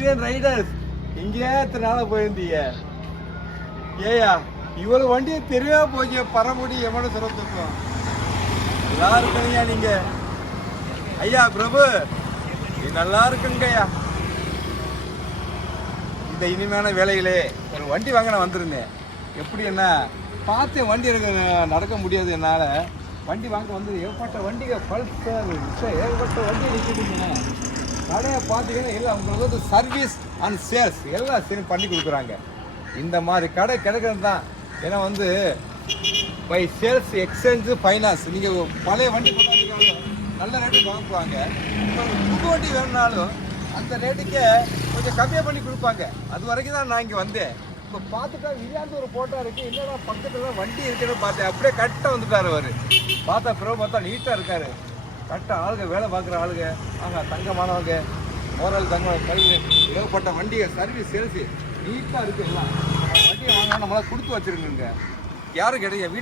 Indian Riders இங்கேயே எத்தனை நாளா போயிருந்தீங்க? ஏயா இவ்வளவு வண்டியை தெரியவே போய் பரமுடி எவன சிறத்துக்கும் நல்லா இருக்கீங்க நீங்க. ஐயா பிரபு நல்லா இருக்குங்கய்யா. இந்த இனிமையான வேலையிலே ஒரு வண்டி வாங்க நான் வந்திருந்தேன். எப்படி என்ன பார்த்தேன், வண்டி எனக்கு நடக்க முடியாது என்னால். வண்டி வாங்க வந்தது ஏகப்பட்ட வண்டிகள், பல்சர் ஏகப்பட்ட வண்டி நிற்கிதுங்க. கடையை பார்த்தீங்கன்னா எல்லாம் உங்களுக்கு வந்து சர்வீஸ் அண்ட் சேல்ஸ் எல்லாம் சரி பண்ணி கொடுக்குறாங்க. இந்த மாதிரி கடை கிடைக்கிறது தான். ஏன்னா வந்து பை சேல்ஸ் எக்ஸ்சேஞ்சு ஃபைனான்ஸ். நீங்கள் பழைய வண்டி கொண்டாந்து நல்ல ரேட்டுக்கு வாங்குவாங்க. இப்போ புது வண்டி வேணும்னாலும் அந்த ரேட்டுக்கே கொஞ்சம் கம்மியாக பண்ணி கொடுப்பாங்க. அது வரைக்கும் தான் நான் இங்கே வந்தேன். இப்போ பார்த்துட்டா இல்லாத ஒரு ஃபோட்டோ இருக்குது, இல்லைனா பக்கத்தில் வண்டி இருக்குன்னு பார்த்தேன். அப்படியே கரெக்டாக வந்துட்டார் அவர். பார்த்தா பிறகு பார்த்தா நீட்டாக இருக்கார். கரெக்டாக ஆளுங்க வேலை பார்க்குற ஆளுங்க, தங்கமானவங்க, மோரல் தங்க கல்வி ஏகப்பட்ட வண்டியை சர்வீஸ் சேல்ஸு நீட்டாக இருக்குது. எல்லாம் வண்டியை வாங்கினா நம்மளால் கொடுத்து வச்சுருக்குங்க. யாரும் கிடையாது.